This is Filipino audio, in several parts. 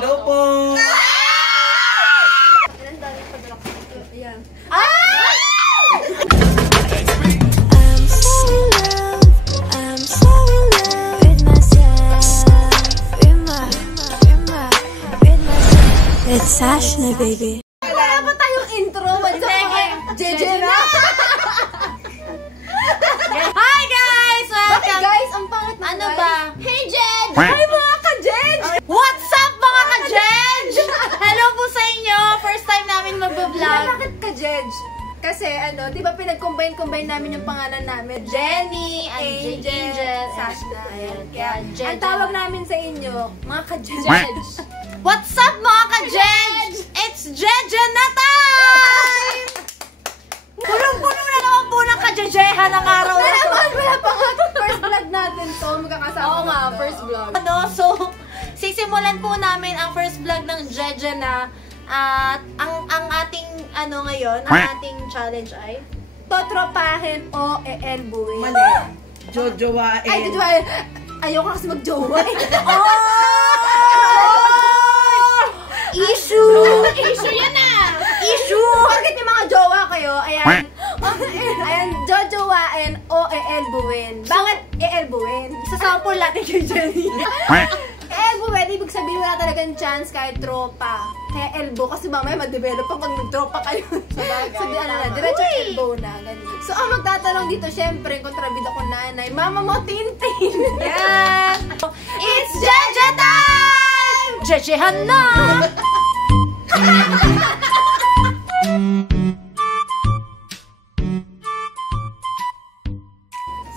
Hello po! Ilan dami pa dala ko? Ayan. I'm so in love with myself, with myself. It's Ashna, baby. Wala pa tayong intro. Jeje na! Hi guys! Welcome! Bakit guys? Ang pangit na Ano guys. ba? Hey Jed! Hi mga ka-Jed! What's up mga ka-Jed? Hello po sa inyo! First time namin mag-vlog. Bakit ka-Jed? Kasi ano, di ba pinag-combine namin yung pangalan namin? Jenny, Angel, Sashna. Ayan. Kaya, Jed. ang tawag namin sa inyo, mga ka-Jed. What's up mga ka-Jed? It's Jeje na time! Punong-puno na naman po ng ka-Jejehan ng araw na to. Wala pa nga. First vlog natin to. Magkakasama. Oo nga, to. first vlog. So, sisimulan po namin ang first vlog ng Jeje na at ang ating ngayon, ang ating challenge ay Totropahin o e-elbowin. Mali. Jojowain. Ay, jojowain. Ayoko kasi mag-jowa. issue! Issue yan na! Issue! Bakit yung mga jowa kayo? Ayan. Ayan, jojowain o e-elbowin. Bakit e-elbowin? Sasample natin kay Jenny. E-elbowin, ibig sabihin wala talagang chance kahit tropa. Kaya elbow, kasi mamaya ma-develop pa pag nag-tropa kayo. Sabi diretso elbow na. Ganyan. So, ang magtatanong dito, syempre, kontrabida ko nanay, mama mo, Tintin. Yan! It's Jeje time! Jejehan na!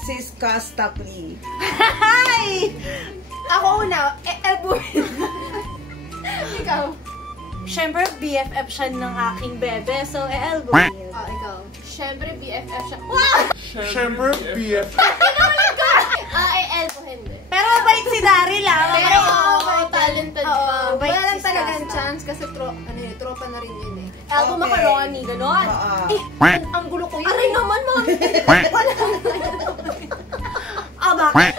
Sis Castapli. Hi! Ako una, e-elbowin. Ikaw. Siyempre, BFF siya ng aking bebe, so e-elbowin. Oh, ikaw. Siyempre, BFF siya. Siyempre, BF. E-elbow hindi. Pero mabait si Daryl ah. Pero, talented oo, pa. Mabait wala lang si talagang Sasa. chance kasi tropa na rin yun eh. Elbow Okay. macaroni, gano'n. Ang gulo ko yun. Aray naman, mami. Bakit?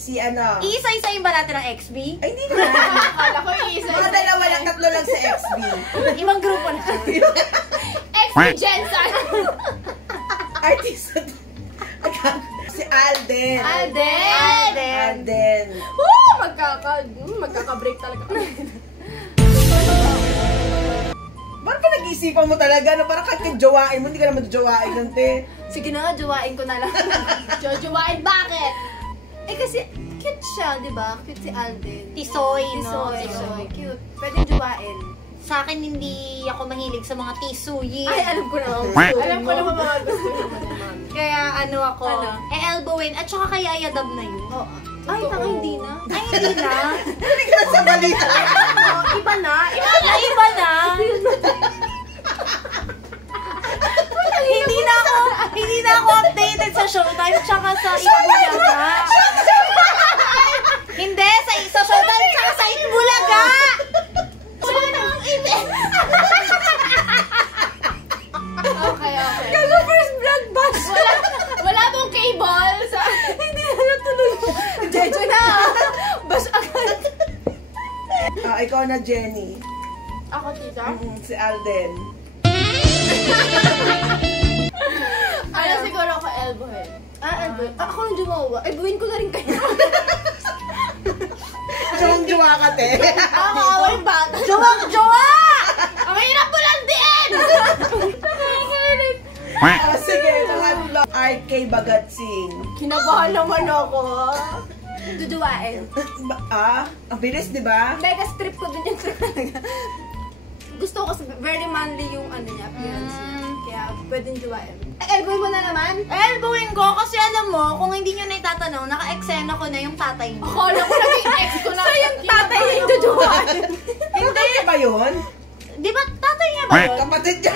Si ano? Isa-isayin ba natin ang XB? Ay, hindi na. Akala ko isa. Mga dalawa lang, tatlo lang sa XB. Ibang grupo na. XP Jensen. Artista. Si Alden. Alden. Woo! Magkaka-break talaga. Bakit nag-iisipan mo talaga? No? Parang kahit jowain mo, hindi ka naman jowain nun, te. Sige na nga, jowain ko na lang. Jowain, bakit? Eh kasi, cute siya, di ba? Cute si Alden. Tisoy, no? Tisoy. Cute. Pwede jowain. Sa akin, hindi ako mahilig sa mga tisuyi. Ay, alam ko na. Alam ko na mga gusto naman. Kaya ako, Ano? e-elbowin, at saka kaya ayadab na yun. Oh, ay, tanga, hindi na. Ay, hindi na. Hindi ka sa balita. Iba na. Iba na. Hindi na ako updated sa Showtime tsaka sa Itbulaga. Hindi, sa Showtime tsaka sa Itbulaga. Okay. Kaso first vlog bash. Wala pong cable sa... Hindi na natuloy. Jeje na! Bash agad. Ikaw na, Jenny. Ako, tita? Si Alden. Ano siguro ako elbowin? Elbow. Ako nang jumawa. Elbowin ko na rin kayo. Jowa ka, te. Ako, yung bata. Jowa! Ang hirap mo lang din! Sige, pangatlo. RK Bagatsing. Kinabahan naman ako. Duduwain. Ang bilis, di ba? Hindi, kasi trip ko din yung trip talaga. Gusto ko kasi very manly yung niya, appearance niya. Kaya pwedeng duwain. Elbowin mo na naman? Elbowin ko kasi alam mo, kung hindi nyo na itatanong, naka-eksena ko na yung tatay niyo. Ako, alam ko naging ex ko na. So yung tatay yung duduwain. Hindi ba yun? Di ba, tatay niya ba yun? Kapatid niya.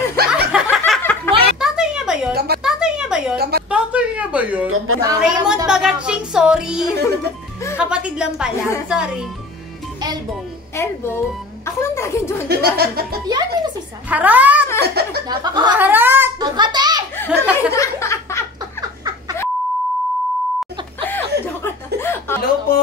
Tatay niya ba yun? Tatay niya ba yun? Tatay niya ba yun? Raymond Bagatsing, sorry. Kapatid lang pala, sorry. Elbow. Ako lang talaga yung duwan-duwan. Yan yung nasisa. Harat! Napaka-harat! Ang kate! Hello po.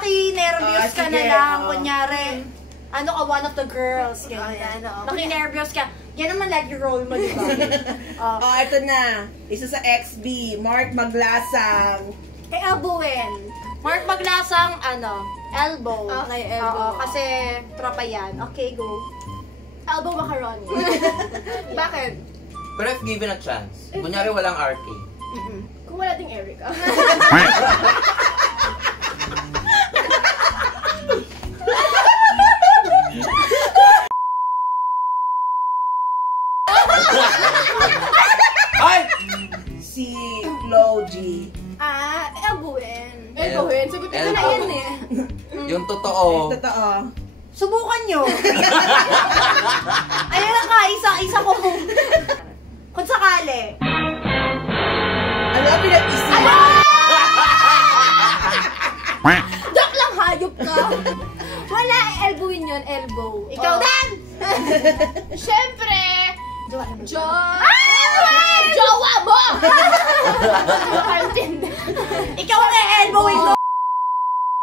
Nakinervyos ka na sige, lang, oo. kunyari, ano ka, one of the girls, ganyan. Nakinervyos ka. Yan naman like your role mo, di ba? Ito na. Isa sa XB, Mark Maglasang. Kay Abuin. Mark Maglasang, elbow. Okay, elbow. Oo, kasi tropa yan. Okay, go. Elbow macaroni. Bakit? Pero if given a chance, kunyari walang RK. Kung wala ding Erica. Ay! Si Chloe. Elbowin. Elbowin. Sagutin ko na Elbow. yan eh. Yung totoo. Totoo. Subukan nyo. Ayun lang ka, isa ko kung sakali. Ano ang pinag-isip? Joke lang, hayop ka. Wala, elbowin yun, elbow. Ikaw din! Siyempre, Jowa mo! Ikaw ang elbowing ko.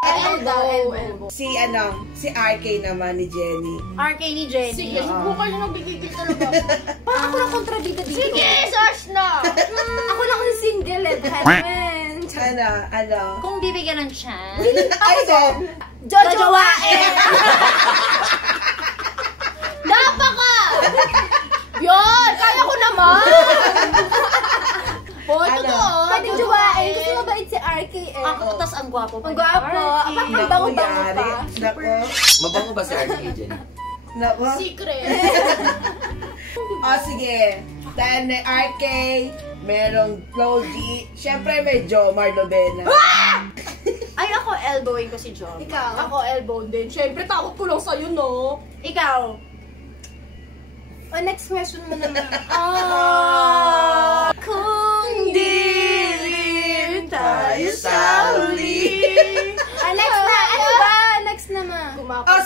Elbow. Si RK naman ni Jenny. RK ni Jenny. Sige, subukan nyo nagigigil talaga. Parang ako lang kontrabida dito. Sige, search na! Ako lang kasi single eh. Ano? Kung bibigyan ng chance, Ay, so, jojowain! Napaka! Yun! Kaya ko naman! Totoo! Pwede jowain. Kasi mabait si RK eh. Tas ang gwapo pa. Ang gwapo. Ang bango-bango pa. Nako. Mabango ba si RK, Jenny? Nako. Secret. Sige. Dahil may RK, merong Chloe. Siyempre may Jomar Lovena. Ay, ako elbowing ko si John. Ikaw? Ako elbow din. Siyempre, takot ko lang sa'yo, no? Ikaw. Next question mo naman. Kung di rin tayo sa huli. Next na! Ano ba? Next naman.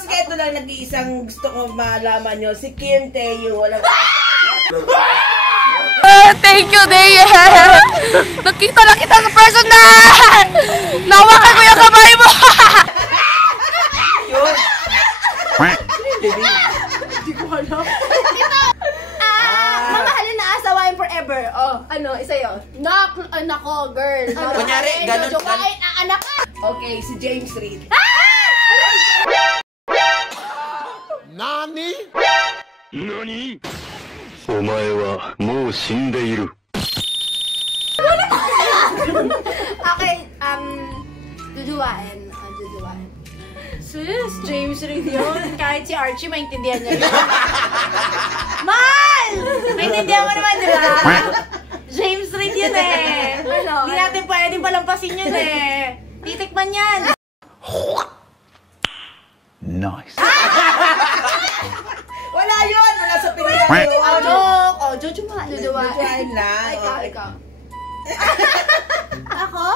Sige, ito lang nag-iisang gusto ko malaman nyo. Si Kim Taeyong. Walang Thank you, Dea! Nakita na kita sa personal! Nawakan ko yung kamay mo! yun. Mamahalin na asawain forever. Isa yun. Nako, girl. Kunyari, ganun. Jojowain ang anak ka. Okay, si James Reid. Nani? 何お前はもう死んでいる。 Okay, jujuwain. Jujuwain. Sis, James Reid yun. Kahit si Archie, maintindihan niya yun. Mal! Maintindihan mo naman, di ba? James Reid yun eh. Hindi natin pwedeng palampasin yun eh. Titikman yan. Nice. Wala yun! Wala sa pilihan yun! Joke! Jojowain. Jojowain lang. Ikaw. Ako?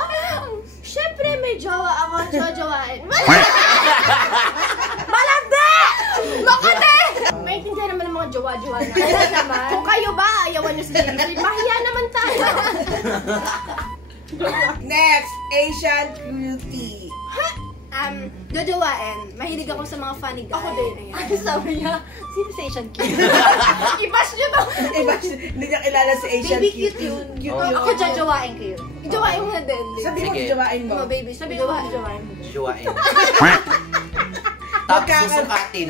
Siyempre may jowa ako. Jojowain. Malanda! Makate! Maintindihan naman ng mga jowa-jowa na. Kaya naman. Kung kayo ba, ayawan nyo si James Reid, mahiya naman tayo. Next, Asian Cutie. Jojowain. Mahilig ako sa mga funny guy. Ako din. Ano sabi niya? Sino si Asian Cute? I-bash nyo to. Hindi niya kilala si Asian Baby Cutie. cute yun. Oh. Ako jojowain ko yun. Jowain mo na din. Sabi mo, Sige. jowain mo. Mga baby. Sabi ko, jowain mo. Jowain. Tapos susukatin.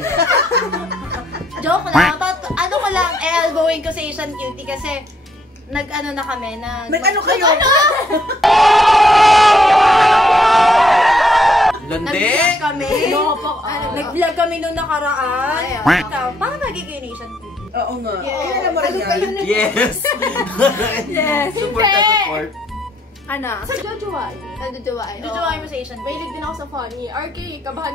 Joke lang. Ano ko lang, elbowing ko si Asian Cutie kasi nag-ano na kami. Nag-ano kayo? Landi! Nag-vlog kami. Nag-vlog kami nung nakaraan. Ay, Ikaw, paano magiging Asian Cutie? Oo nga. Kilala mo rin yan. Yes! Yes. Support na support. Ano? Sa jojowain. Jojowain. Jojowain mo si Asian Cutie. Mahilig din ako sa funny. RK, kabahan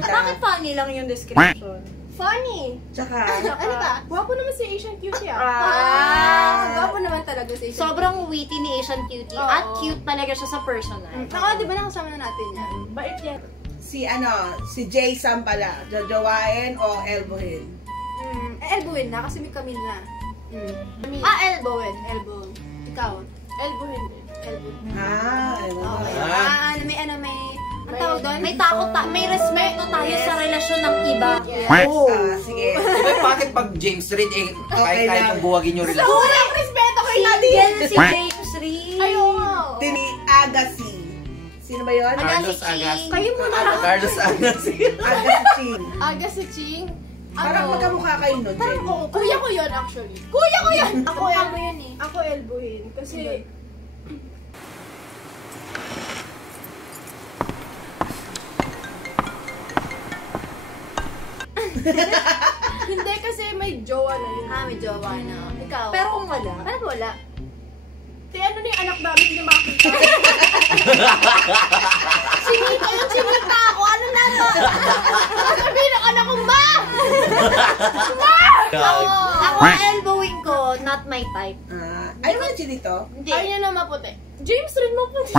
Bakit funny lang yung description? Funny. Tsaka, Ano ba? Gwapo naman si Asian Cutie Gwapo naman talaga si Asian Sobrang witty ni Asian Cutie. Oo. At cute talaga siya sa personal. Di ba nakasama na natin yan? Bait yan. si Jason pala. Jojowain o elbowin? Elbowin na kasi may Camille na. Elbowin. Elbow. Ikaw? Elbowin din. Elbow. Elbowin. Okay. Ah. May Ang tawag doon? May takot, may respeto tayo sa relasyon ng iba. Oh. Sige. Diba bakit pag James Reid, eh, Okay kahit lang. yung buwagin yung relasyon. Walang respeto kay Nadine! Yan si James Reid. Ayaw nga. Tini Agassi. Sino ba yun? Carlos si Ching. Agassi. Kayo muna lang. Carlos Agassi. Agassi. Aga si Ching. Parang magkamukha kayo nun, Parang Jenny. oo. Kuya ko yun actually. Kuya ko yun! Ako elbow yun eh. Ako elbowin. Kasi... Hindi kasi may jowa na yun. May jowa na. Ikaw? Pero kung wala. Parang wala. Ano na yung anak namin na makita? Sinita yung sinita ako. Ano na to? Sabihin ng anak kong ba? Ako elbowing ko, not my type. Ayaw mo na dito? Hindi. Ayaw niya na maputi. James Reid maputi.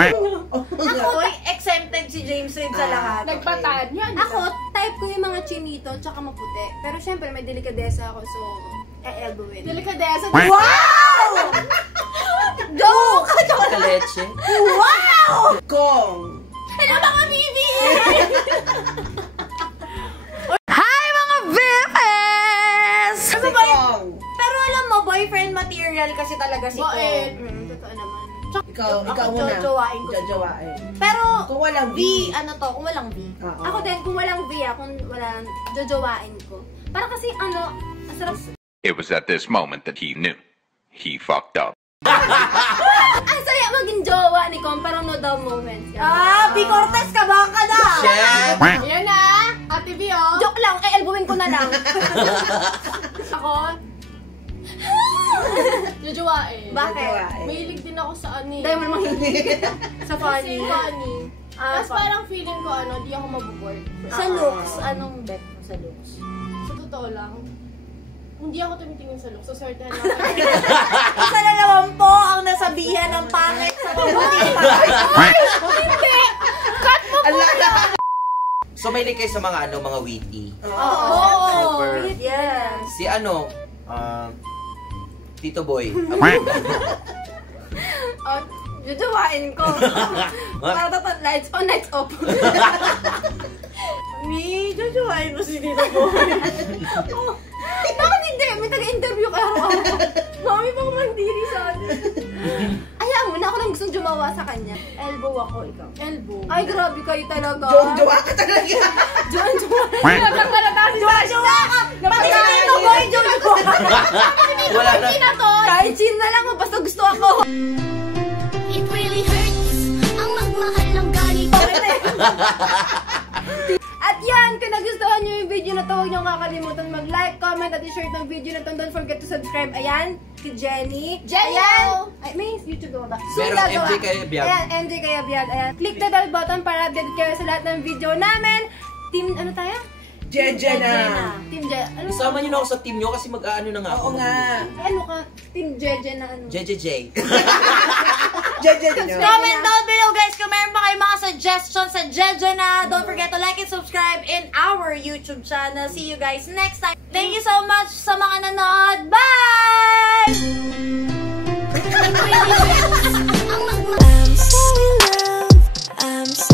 Ako, exempted si James Reid sa lahat. Nagpatad yan. Ako, type ko yung mga chinito tsaka maputi. Pero syempre, may delikadesa ako, so elbowin. Delikadesa? Wow! Joke! Kaleche. Wow! Kong. Hello mga bibi! Hi mga VFS! Si Kong. Pero alam mo, boyfriend material kasi talaga si Ko. Totoo naman. Ikaw muna. jojowain ko. Jojowain. Pero, Kung walang V, ano to, kung walang V. Oo. Ako din, kung walang V, kung walang jojowain ko. Para kasi ano, ang sarap. It was at this moment that he knew. He fucked up. Ang saya maging jowa ni Kom, parang no dull moments. B. Cortez, kabang ka na! Chef! Yan na! Ate V, oh! Joke lang, elbowing ko na lang. Ako? Jojowain. Bakit? Jojowain. Mahilig din ako sa ano eh. Dahil mo namang hindi. Sa Kasi funny. funny. Tapos funny. parang feeling ko ano, di ako mabuboard. Sa looks, anong bet mo sa looks? Sa totoo lang, hindi ako tumitingin sa looks. So, certain lang. Isa na naman po ang nasabihan ng pangit sa mabuti. Hindi! Cut mo po lang! So may kayo sa mga ano, mga witty. Oo! Super. Yes. Si ano, Tito Boy. Jojowain ko. Para dapat lights on, lights off. Mi, jojowain mo si Tito Boy. Bakit hindi? May taga-interview ka araw-araw. Mami, baka mandiri sa atin. Ayaw mo na ako lang gustong jumawa sa kanya. Elbow ako, ikaw. Elbow. Ay, grabe kayo talaga. Jowa ka talaga. Jowa ka. Jowa ka! Pati si Tito Boy, jowa ka! Wala na. Hindi na to. Kahit sin na lang, basta gusto ako. It really hurts ang magmahal ng ganito. At yan, kung nagustuhan nyo yung video na to, huwag nyo kakalimutan mag-like, comment, at i-share ng video na to. Don't forget to subscribe. Ayan, si Jenny. Ayan. Ay, may YouTube ba? Meron MJ Kayabiyag. Ayan, MJ Kayabiyag. Ayan. Click the bell button para update kayo sa lahat ng video namin. Team, ano tayo? Jeje na. Team Jeje. Ano? Isama niyo na ako sa team niyo kasi mag-aano na nga ako. Oo nga. Ano ka? Team Jeje na ano? JJJ. Jeje na. Comment down below guys kung meron pa kayong mga suggestions sa Jeje na. Don't forget to like and subscribe in our YouTube channel. See you guys next time. Thank you so much sa mga nanood. Bye! I'm so in love. I'm so